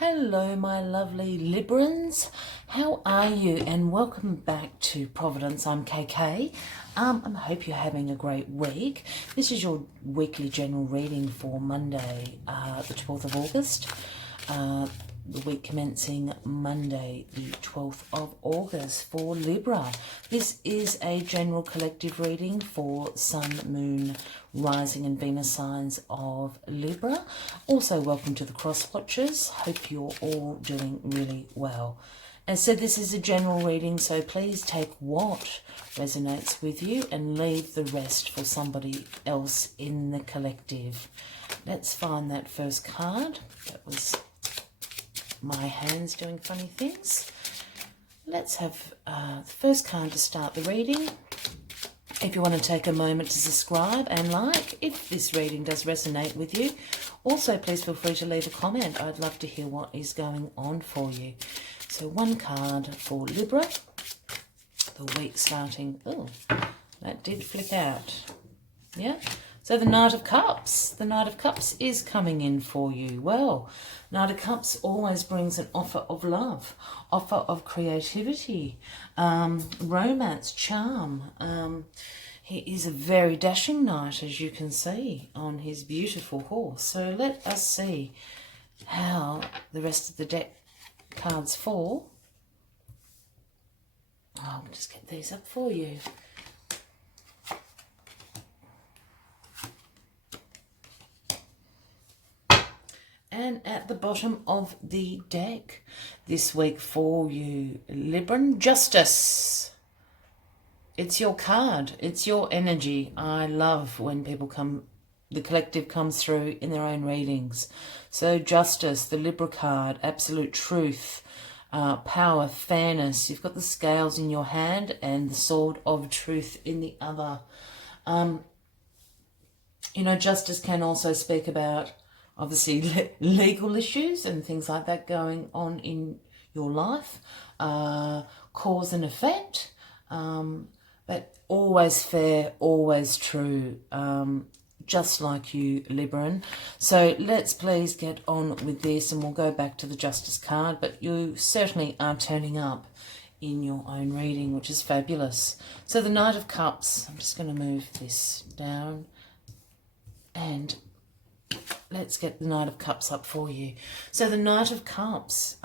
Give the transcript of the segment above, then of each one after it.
Hello, my lovely Librans. How are you? And welcome back to Providence. I'm KK. I hope you're having a great week. This is your weekly general reading for Monday, the 12th of August. The week commencing Monday, the 12th of August for Libra. This is a general collective reading for Sun, Moon, Rising and Venus signs of Libra. Also, welcome to the Cross Watchers. Hope you're all doing really well. As said, this is a general reading, so please take what resonates with you and leave the rest for somebody else in the collective. Let's find that first card. That was my hands doing funny things. Let's have the first card to start the reading. If you want to take a moment to subscribe and like, if this reading does resonate with you. Also, please feel free to leave a comment. I'd love to hear what is going on for you. So one card for Libra. The week starting, oh, that did flick out. Yeah. So the Knight of Cups. The Knight of Cups is coming in for you. Well, Knight of Cups always brings an offer of love, offer of creativity, romance, charm. He is a very dashing knight, as you can see, on his beautiful horse. So let us see how the rest of the deck cards fall. I'll just get these up for you. And at the bottom of the deck this week for you, Libran, Justice. It's your card. It's your energy. I love when people come, the collective comes through in their own readings. So Justice, the Libra card, absolute truth, power, fairness. You've got the scales in your hand and the sword of truth in the other. You know, justice can also speak about obviously legal issues and things like that going on in your life, cause and effect, but always fair, always true, just like you, Libran. So let's please get on with this and we'll go back to the Justice card, but you certainly are turning up in your own reading, which is fabulous. So the Knight of Cups, I'm just going to move this down and let's get the Knight of Cups up for you. So the Knight of Cups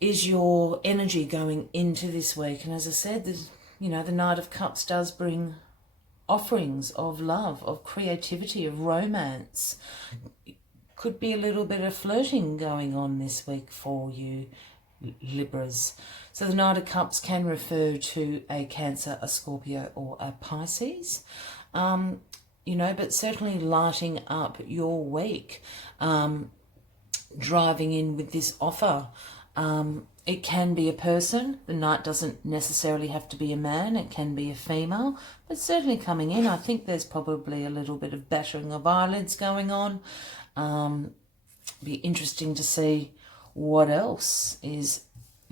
is your energy going into this week. And as I said, you know, the Knight of Cups does bring offerings of love, of creativity, of romance. Could be a little bit of flirting going on this week for you, Libras. So the Knight of Cups can refer to a Cancer, a Scorpio or a Pisces. You know, but certainly lighting up your week, driving in with this offer. It can be a person. The knight doesn't necessarily have to be a man. It can be a female, but certainly coming in. I think there's probably a little bit of battering of eyelids going on. Be interesting to see what else is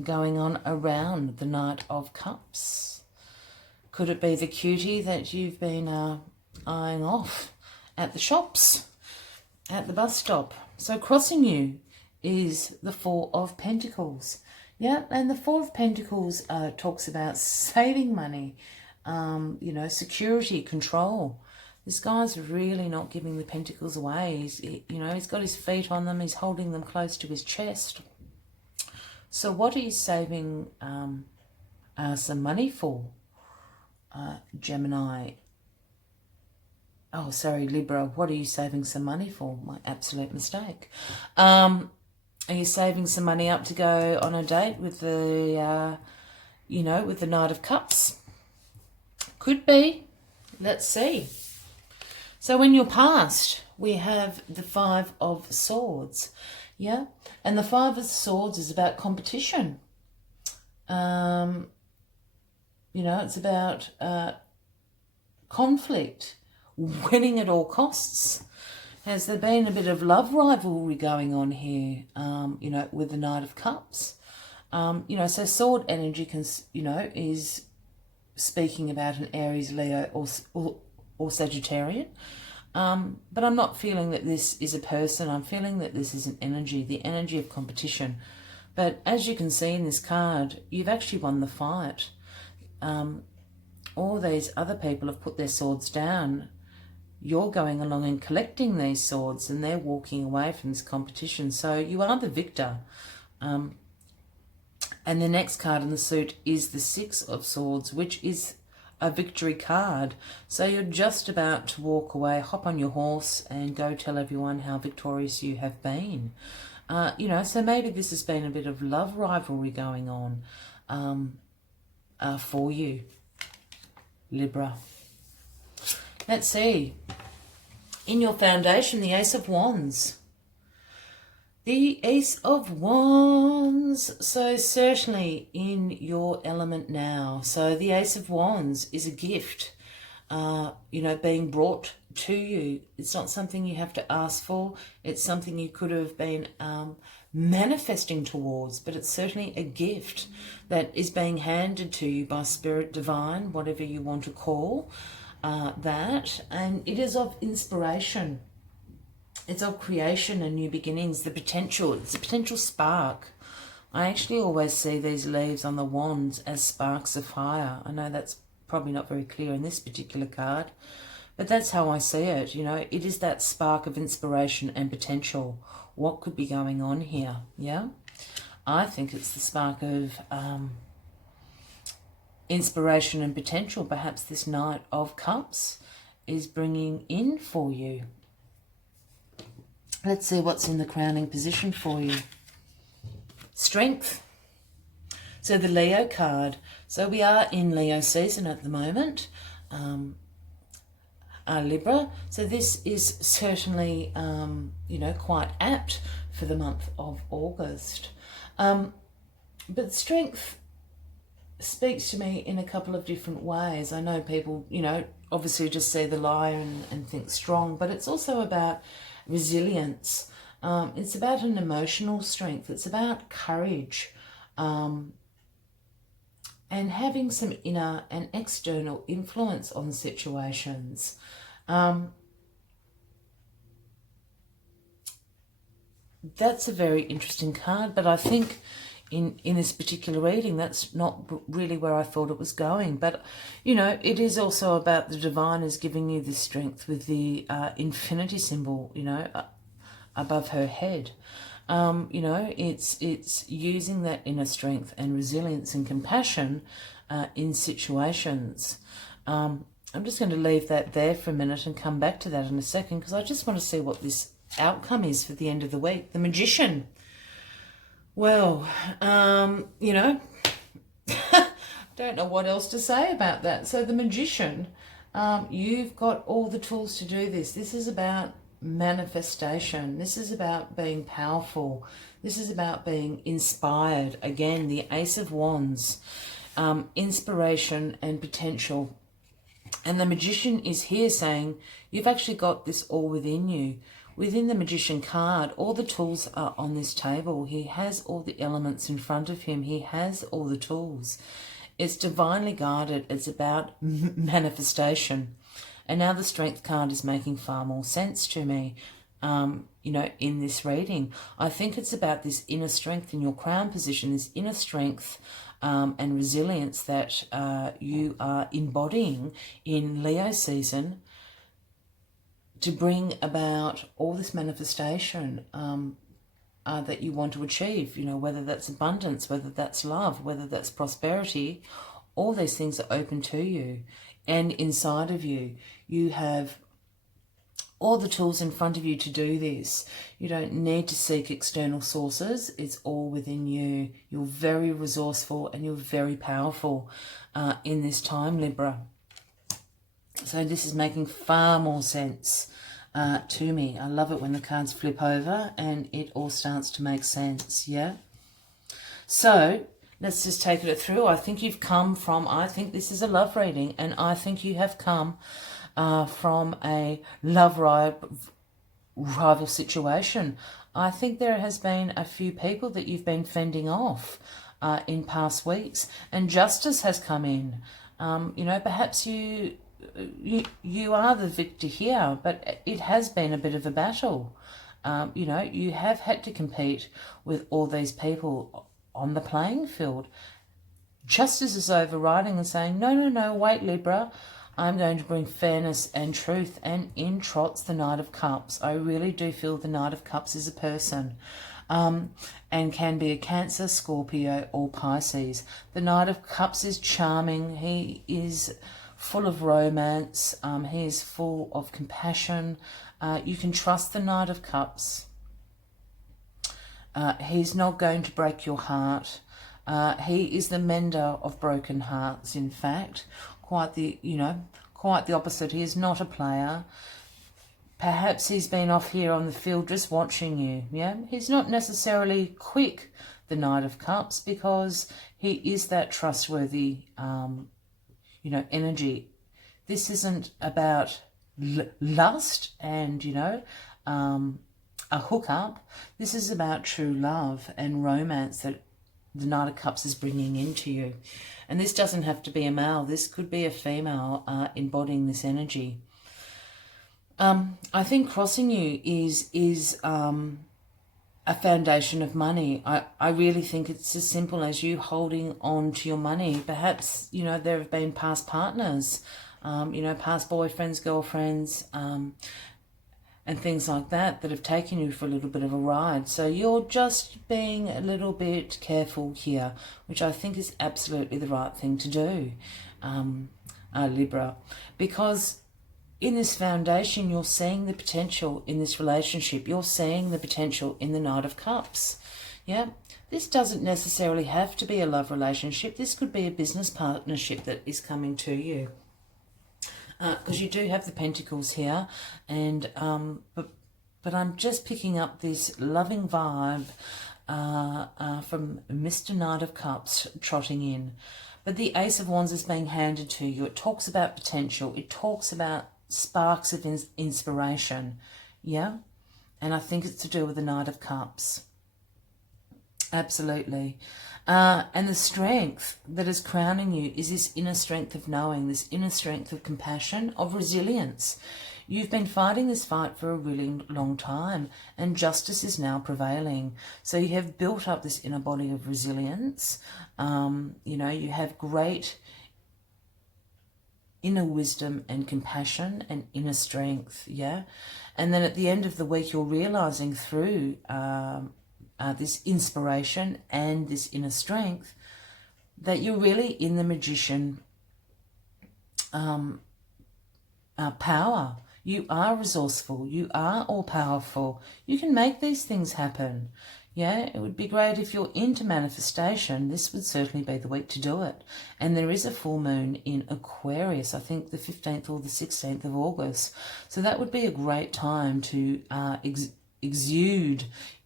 going on around the Knight of Cups. Could it be the cutie that you've been eyeing off at the shops, at the bus stop? So crossing you is the Four of Pentacles. Yeah, and the Four of Pentacles talks about saving money, you know, security, control. This guy's really not giving the pentacles away. You know, he's got his feet on them. He's holding them close to his chest. So what are you saving some money for, Gemini? Oh, sorry, Libra, what are you saving some money for? My absolute mistake. Are you saving some money up to go on a date with the, you know, with the Knight of Cups? Could be. Let's see. So in your past, we have the Five of Swords. Yeah? And the Five of Swords is about competition. You know, it's about conflict. Winning at all costs. Has there been a bit of love rivalry going on here, you know, with the Knight of Cups? You know, so sword energy can, you know, is speaking about an Aries, Leo or Sagittarian. But I'm not feeling that this is a person. I'm feeling that this is an energy, the energy of competition. But as you can see in this card, you've actually won the fight. All these other people have put their swords down. You're going along and collecting these swords, and they're walking away from this competition. So you are the victor. And the next card in the suit is the Six of Swords, which is a victory card. So you're just about to walk away, hop on your horse and go tell everyone how victorious you have been. So maybe this has been a bit of love rivalry going on for you, Libra. Let's see. In your foundation, the Ace of Wands. The Ace of Wands. So certainly in your element now. So the Ace of Wands is a gift, being brought to you. It's not something you have to ask for. It's something you could have been manifesting towards, but it's certainly a gift that is being handed to you by Spirit Divine, whatever you want to call that. And it is of inspiration. It's of creation and new beginnings, the potential. It's a potential spark. I actually always see these leaves on the wands as sparks of fire. I know that's probably not very clear in this particular card, but that's how I see it. It is that spark of inspiration and potential. What could be going on here? Yeah, I think it's the spark of inspiration and potential. Perhaps this Knight of Cups is bringing in for you. Let's see what's in the crowning position for you. Strength. So the Leo card. So we are in Leo season at the moment. Libra. So this is certainly, quite apt for the month of August. But strength speaks to me in a couple of different ways. I know people, obviously just see the lion and think strong, but it's also about resilience. It's about an emotional strength. It's about courage, and having some inner and external influence on situations. That's a very interesting card, but I think in this particular reading, that's not really where I thought it was going. But, it is also about the divine is giving you this strength with the infinity symbol, above her head. It's using that inner strength and resilience and compassion in situations. I'm just going to leave that there for a minute and come back to that in a second, because I just want to see what this outcome is for the end of the week. The Magician. Well, don't know what else to say about that. So the Magician, you've got all the tools to do this. This is about manifestation. This is about being powerful. This is about being inspired. Again, the Ace of Wands, inspiration and potential. And the Magician is here saying you've actually got this all within you. Within the Magician card, all the tools are on this table. He has all the elements in front of him. He has all the tools. It's divinely guided. It's about manifestation. And now the Strength card is making far more sense to me, in this reading. I think it's about this inner strength in your crown position, this inner strength and resilience that you are embodying in Leo season, to bring about all this manifestation that you want to achieve, whether that's abundance, whether that's love, whether that's prosperity. All these things are open to you. And inside of you, you have all the tools in front of you to do this. You don't need to seek external sources. It's all within you. You're very resourceful and you're very powerful in this time, Libra. So this is making far more sense to me. I love it when the cards flip over and it all starts to make sense, yeah? So let's just take it through. I think you've come from, I think this is a love reading, and I think you have come from a love rival situation. I think there has been a few people that you've been fending off in past weeks, and justice has come in. Perhaps you you are the victor here, but it has been a bit of a battle. You know, you have had to compete with all these people on the playing field. Justice is overriding and saying, no, no, no, wait, Libra. I'm going to bring fairness and truth. And in trots the Knight of Cups. I really do feel the Knight of Cups is a person. And can be a Cancer, Scorpio or Pisces. The Knight of Cups is charming. He is full of romance. He is full of compassion. You can trust the Knight of Cups. He's not going to break your heart. He is the mender of broken hearts, in fact. Quite the opposite. He is not a player. Perhaps he's been off here on the field just watching you, yeah? He's not necessarily quick, the Knight of Cups, because he is that trustworthy, energy. This isn't about lust and, a hookup. This is about true love and romance that the Knight of Cups is bringing into you. And this doesn't have to be a male. This could be a female embodying this energy. I think crossing you is a foundation of money. I really think it's as simple as you holding on to your money. Perhaps, there have been past partners, past boyfriends, girlfriends, and things like that have taken you for a little bit of a ride. So you're just being a little bit careful here, which I think is absolutely the right thing to do, Libra. Because in this foundation, you're seeing the potential in this relationship. You're seeing the potential in the Knight of Cups. Yeah, this doesn't necessarily have to be a love relationship. This could be a business partnership that is coming to you. Because you do have the Pentacles here, and but I'm just picking up this loving vibe from Mr. Knight of Cups trotting in. But the Ace of Wands is being handed to you. It talks about potential. It talks about sparks of inspiration, yeah? And I think it's to do with the Knight of Cups. Absolutely. And the strength that is crowning you is this inner strength of knowing, this inner strength of compassion, of resilience. You've been fighting this fight for a really long time, and justice is now prevailing. So you have built up this inner body of resilience. You have great inner wisdom and compassion and inner strength, yeah? And then at the end of the week, you're realizing through this inspiration and this inner strength that you're really in the magician power. You are resourceful. You are all-powerful. You can make these things happen. Yeah, it would be great if you're into manifestation. This would certainly be the week to do it. And there is a full moon in Aquarius, I think the 15th or the 16th of August. So that would be a great time to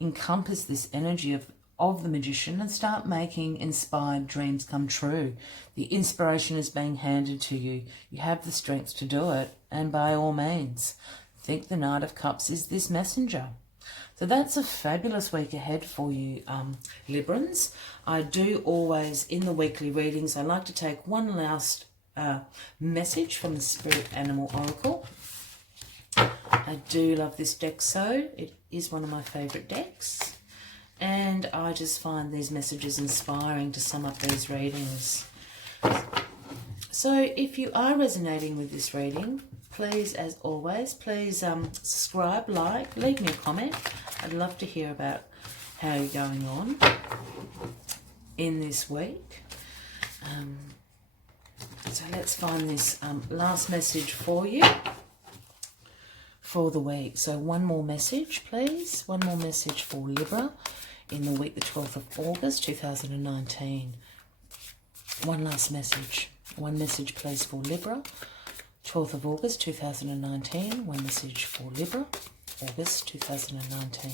encompass this energy of the magician and start making inspired dreams come true. The inspiration is being handed to you. You have the strength to do it. And by all means, think the Knight of Cups is this messenger. So that's a fabulous week ahead for you, Librans. I do always, in the weekly readings, I like to take one last message from the Spirit Animal Oracle. I do love this deck, so it is one of my favourite decks. And I just find these messages inspiring to sum up these readings. So if you are resonating with this reading, please, as always, please subscribe, like, leave me a comment. I'd love to hear about how you're going on in this week. So let's find this last message for you for the week. So one more message, please. One more message for Libra in the week, the 12th of August, 2019. One last message. One message, please, for Libra. 12th of August 2019, one message for Libra, August 2019.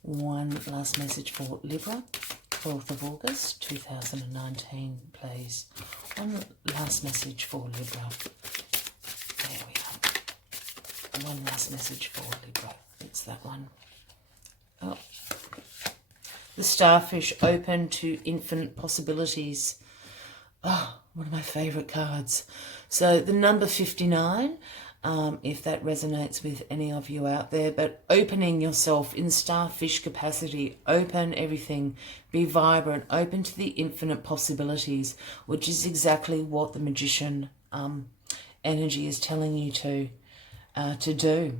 One last message for Libra, 12th of August 2019, please. One last message for Libra. There we are. One last message for Libra. It's that one. Oh. The starfish open to infinite possibilities. Oh, One of my favourite cards. So the number 59, if that resonates with any of you out there, but opening yourself in starfish capacity, open everything, be vibrant, open to the infinite possibilities, which is exactly what the magician energy is telling you to do.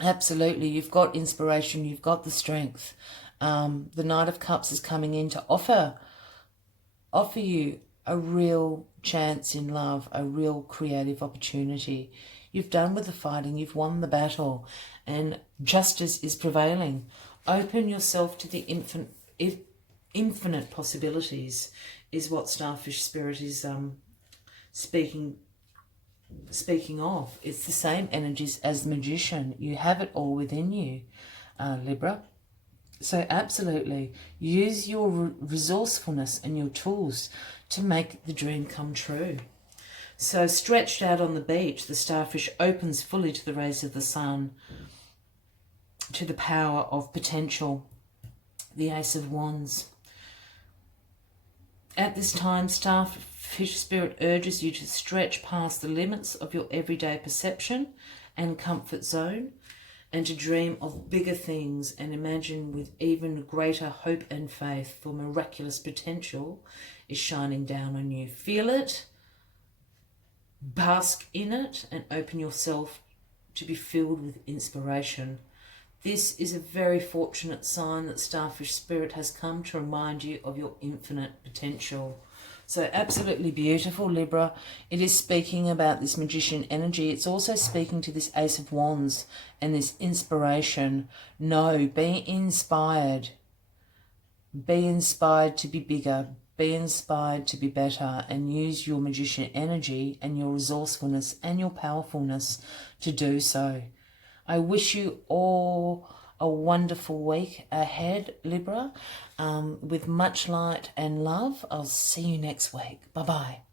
Absolutely, you've got inspiration, you've got the strength. The Knight of Cups is coming in to offer you a real chance in love, a real creative opportunity. You've done with the fighting, you've won the battle, and justice is prevailing. Open yourself to the infinite possibilities is what Starfish Spirit is speaking of. It's the same energies as the Magician. You have it all within you, Libra. So absolutely, use your resourcefulness and your tools to make the dream come true. So stretched out on the beach, the starfish opens fully to the rays of the sun, to the power of potential, the Ace of Wands. At this time, Starfish Spirit urges you to stretch past the limits of your everyday perception and comfort zone, and to dream of bigger things and imagine with even greater hope and faith, for miraculous potential is shining down on you. Feel it, bask in it, and open yourself to be filled with inspiration. This is a very fortunate sign that Starfish Spirit has come to remind you of your infinite potential. So absolutely beautiful, Libra. It is speaking about this magician energy. It's also speaking to this Ace of Wands and this inspiration. No, be inspired. Be inspired to be bigger. Be inspired to be better, and use your magician energy and your resourcefulness and your powerfulness to do so. I wish you all a wonderful week ahead, Libra, with much light and love. I'll see you next week. Bye-bye.